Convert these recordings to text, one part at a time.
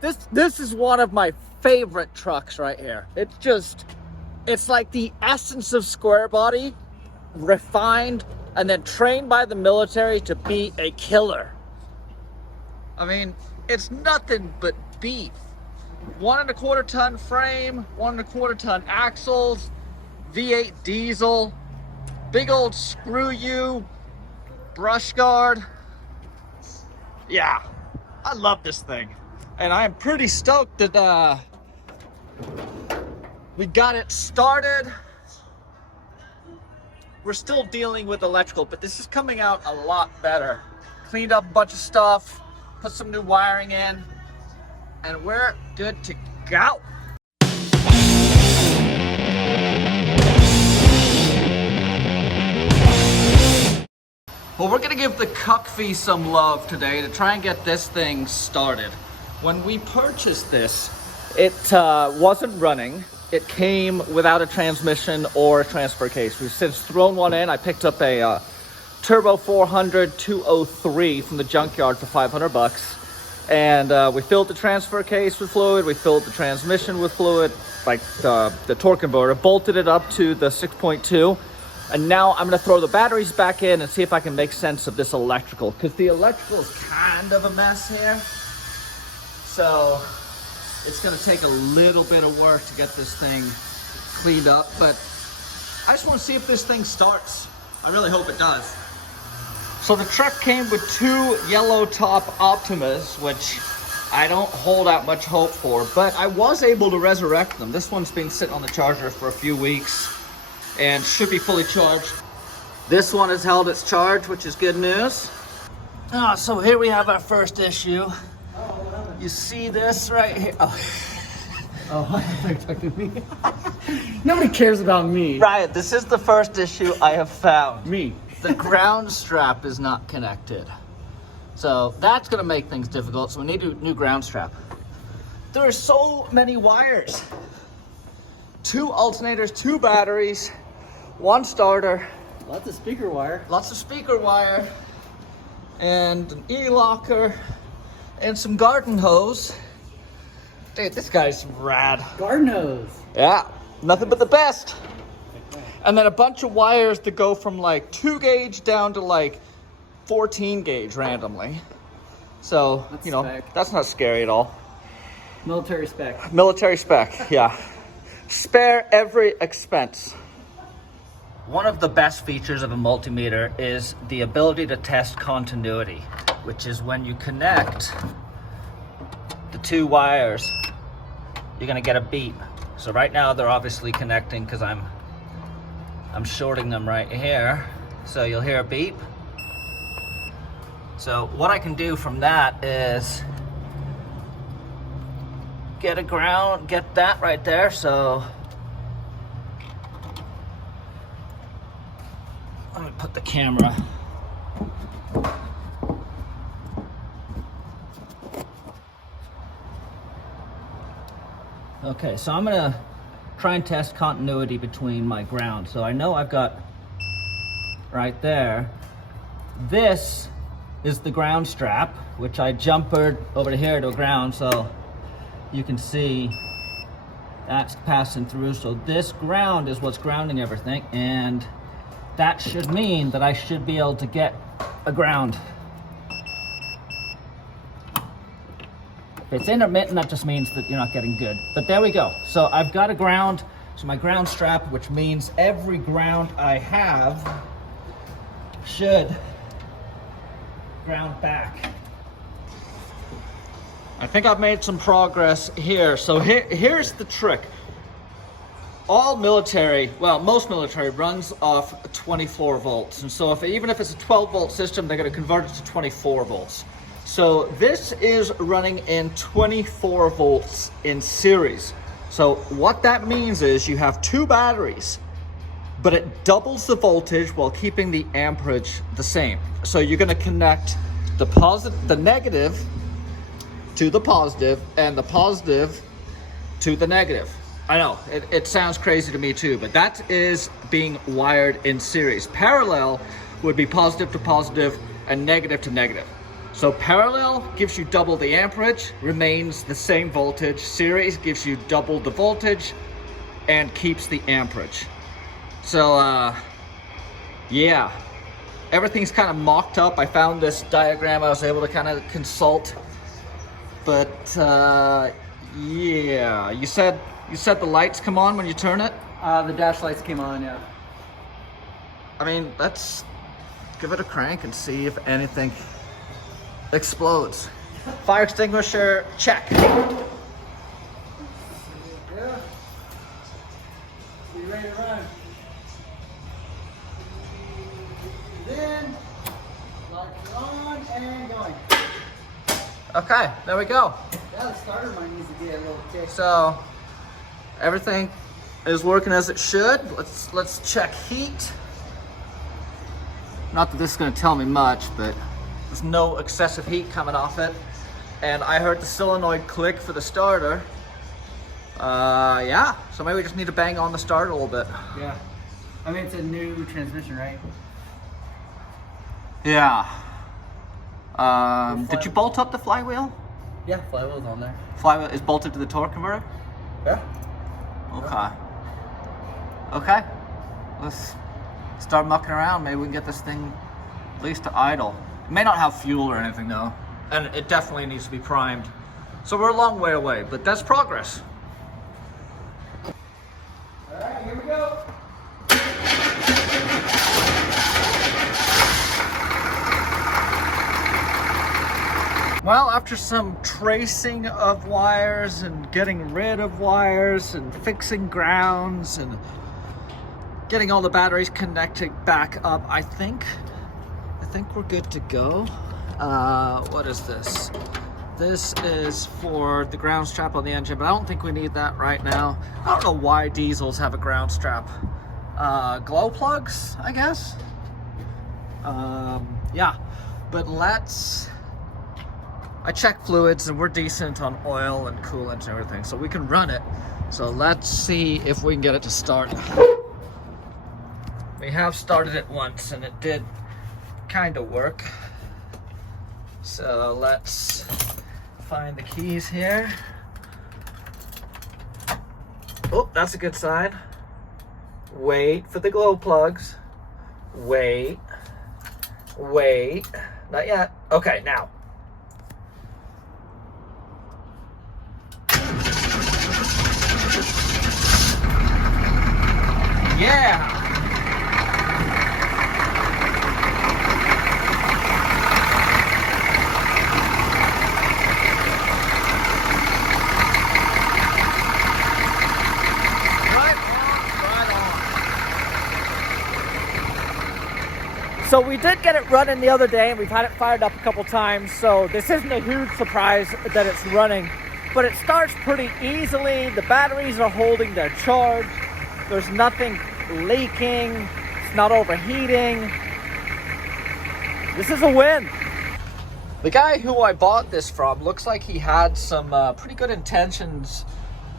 This is one of my favorite trucks right here. It's like the essence of Squarebody, refined and then trained by the military to be a killer. I mean, it's nothing but beef. 1.25 ton frame, 1.25 ton axles, V8 diesel, big old screw you, brush guard. Yeah, I love this thing. And I am pretty stoked that we got it started. We're still dealing with electrical, but this is coming out a lot better. Cleaned up a bunch of stuff, put some new wiring in, and we're good to go. Well, we're gonna give the Cuckfee some love today to try and get this thing started. When we purchased this, it wasn't running. It came without a transmission or a transfer case. We've since thrown one in. I picked up a Turbo 400 203 from the junkyard for 500 bucks. And we filled the transfer case with fluid. We filled the transmission with fluid, like the torque converter, bolted it up to the 6.2. And now I'm gonna throw the batteries back in and see if I can make sense of this electrical, because the electrical is kind of a mess here. So it's gonna take a little bit of work to get this thing cleaned up, but I just wanna see if this thing starts. I really hope it does. So the truck came with 2 yellow top Optimas, which I don't hold out much hope for, but I was able to resurrect them. This one's been sitting on the charger for a few weeks and should be fully charged. This one has held its charge, which is good news. So here we have our first issue. You see this right here? Oh, I expected me. Nobody cares about me. Right, this is the first issue I have found. Me. The ground strap is not connected. So that's gonna make things difficult, so we need a new ground strap. There are so many wires. 2 alternators, 2 batteries, 1 starter. Lots of speaker wire. Lots of speaker wire, and an e-locker, and some garden hose. Dude, this guy's rad. Garden hose. Yeah, nothing but the best. And then a bunch of wires that go from like 2 gauge down to like 14 gauge randomly. So, That's you know, spec. that's not scary at all. Military spec. Military spec, yeah. Spare every expense. One of the best features of a multimeter is the ability to test continuity, which is when you connect the 2 wires, you're gonna get a beep. So right now they're obviously connecting because I'm shorting them right here. So you'll hear a beep. So what I can do from that is get a ground, get that right there. So let me put the camera. Okay, so I'm gonna try and test continuity between my ground. So I know I've got right there. This is the ground strap, which I jumpered over to here to a ground, so you can see that's passing through. So this ground is what's grounding everything, and that should mean that I should be able to get a ground. If it's intermittent, that just means that you're not getting good. But there we go. So I've got a ground, so my ground strap, which means every ground I have should ground back. I think I've made some progress here. So here's the trick. All military, well, most military runs off 24 volts. And so even if it's a 12 volt system, they're gonna convert it to 24 volts. So this is running in 24 volts in series. So what that means is you have 2 batteries, but it doubles the voltage while keeping the amperage the same. So you're gonna connect the negative to the positive and the positive to the negative. I know, it sounds crazy to me too, but that is being wired in series. Parallel would be positive to positive and negative to negative. So parallel gives you double the amperage, remains the same voltage. Series gives you double the voltage and keeps the amperage. So yeah, everything's kind of mocked up. I found this diagram I was able to kind of consult. But yeah, you said the lights come on when you turn it? The dash lights came on, yeah. I mean, let's give it a crank and see if anything explodes. Fire extinguisher, check. Yeah. You ready to run? Then, lights on and going. Okay, there we go. Yeah, the starter might need to get a little kick. So everything is working as it should. Let's check heat. Not that this is going to tell me much, but there's no excessive heat coming off it. And I heard the solenoid click for the starter. Yeah, so maybe we just need to bang on the starter a little bit. Yeah. I mean, it's a new transmission, right? Yeah. Did you bolt up the flywheel? Yeah, flywheel's on there. Flywheel is bolted to the torque converter? Yeah. Okay. Okay. Let's start mucking around. Maybe we can get this thing at least to idle. It may not have fuel or anything though. And it definitely needs to be primed. So we're a long way away, but that's progress. All right, here we go. Well, after some tracing of wires and getting rid of wires and fixing grounds and getting all the batteries connected back up, I think we're good to go. What is this? This is for the ground strap on the engine, but I don't think we need that right now. I don't know why diesels have a ground strap. Glow plugs, I guess? Yeah, but I checked fluids and we're decent on oil and coolant and everything, so we can run it. So let's see if we can get it to start. We have started it once and it did kind of work. So let's find the keys here. Oh, that's a good sign. Wait for the glow plugs. Wait. Not yet. Okay, now. Yeah! So we did get it running the other day and we've had it fired up a couple times, so this isn't a huge surprise that it's running, but it starts pretty easily. The batteries are holding their charge. There's nothing leaking. It's not overheating. This is a win. The guy who I bought this from looks like he had some pretty good intentions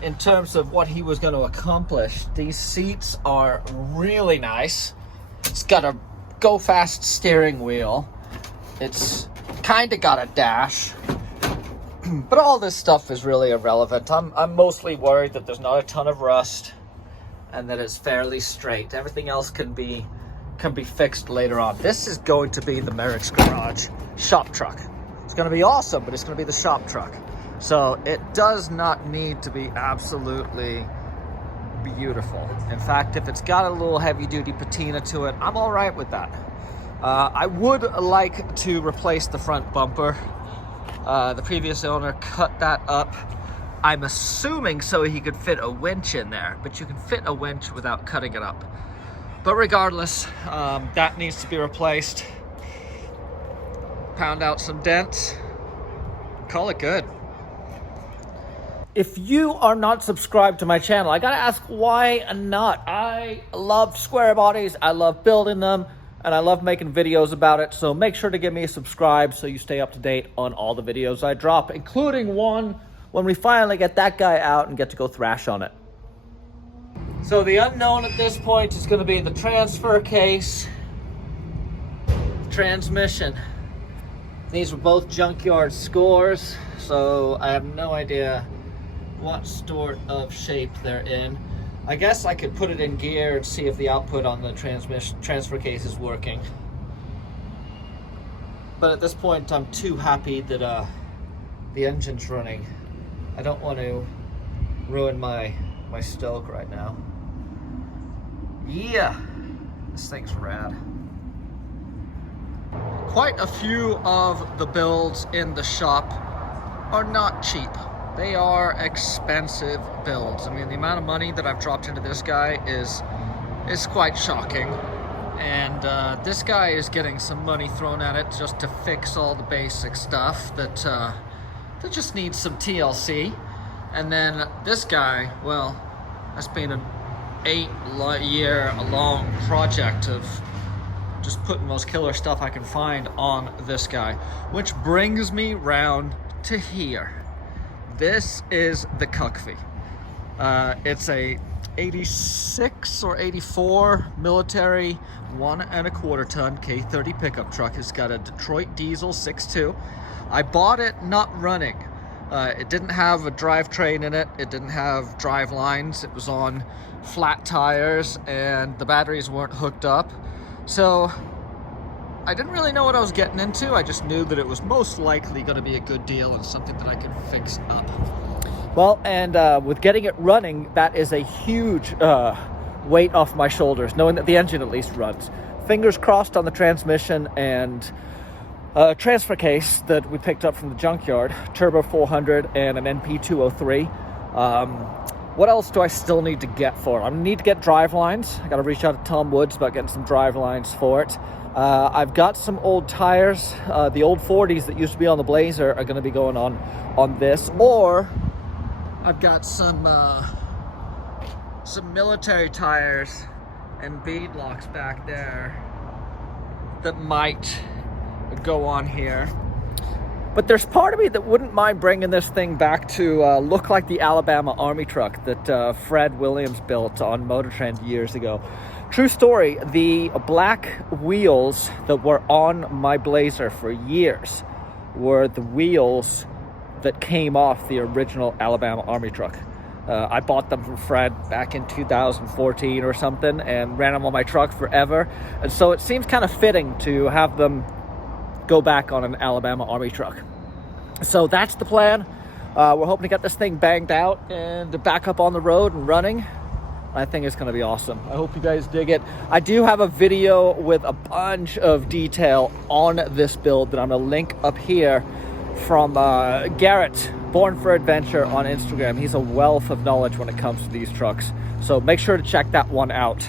in terms of what he was going to accomplish. These seats are really nice. It's got a go fast steering wheel. It's kind of got a dash. But all this stuff is really irrelevant. I'm mostly worried that there's not a ton of rust and that it's fairly straight. Everything else can be fixed later on. This is going to be the Merricks garage shop truck. It's going to be awesome, but it's going to be the shop truck. So it does not need to be absolutely beautiful. In fact, if it's got a little heavy duty patina to it, I'm all right with that. I would like to replace the front bumper. The previous owner cut that up, I'm assuming so he could fit a winch in there, but you can fit a winch without cutting it up. But regardless, that needs to be replaced. Pound out some dents, call it good. If you are not subscribed to my channel, I gotta ask, why not? I love square bodies, I love building them, and I love making videos about it. So make sure to give me a subscribe so you stay up to date on all the videos I drop, including one when we finally get that guy out and get to go thrash on it. So the unknown at this point is gonna be the transfer case, transmission. These were both junkyard scores, so I have no idea what sort of shape they're in. I guess I could put it in gear and see if the output on the transfer case is working. But at this point, I'm too happy that the engine's running. I don't want to ruin my stoke right now. Yeah, this thing's rad. Quite a few of the builds in the shop are not cheap. They are expensive builds. I mean, the amount of money that I've dropped into this guy is quite shocking. And this guy is getting some money thrown at it just to fix all the basic stuff that just needs some TLC. And then this guy, well, that's been an 8-year-long project of just putting most killer stuff I can find on this guy. Which brings me round to here. This is the Cuckfee. It's a 86 or 84 military 1.25 ton K30 pickup truck. It's got a Detroit diesel 6.2. I bought it not running. It didn't have a drivetrain in it. It didn't have drive lines. It was on flat tires and the batteries weren't hooked up. So I didn't really know what I was getting into. I just knew that it was most likely going to be a good deal and something that I could fix up. Well, and with getting it running, that is a huge weight off my shoulders, knowing that the engine at least runs. Fingers crossed on the transmission and transfer case that we picked up from the junkyard, Turbo 400 and an NP 203. What else do I still need to get for it? I need to get drive lines. I got to reach out to Tom Woods about getting some drive lines for it. I've got some old tires. The old 40s that used to be on the Blazer are going to be going on this, or I've got some military tires and bead locks back there that might go on here. But there's part of me that wouldn't mind bringing this thing back to look like the Alabama Army truck that Fred Williams built on Motor Trend years ago. True story, the black wheels that were on my Blazer for years were the wheels that came off the original Alabama Army truck. I bought them from Fred back in 2014 or something and ran them on my truck forever. And so it seems kind of fitting to have them go back on an Alabama Army truck. So that's the plan. We're hoping to get this thing banged out and back up on the road and running. I think it's going to be awesome. I hope you guys dig it. I do have a video with a bunch of detail on this build that I'm going to link up here from Garrett, Born for Adventure on Instagram. He's a wealth of knowledge when it comes to these trucks. So make sure to check that one out.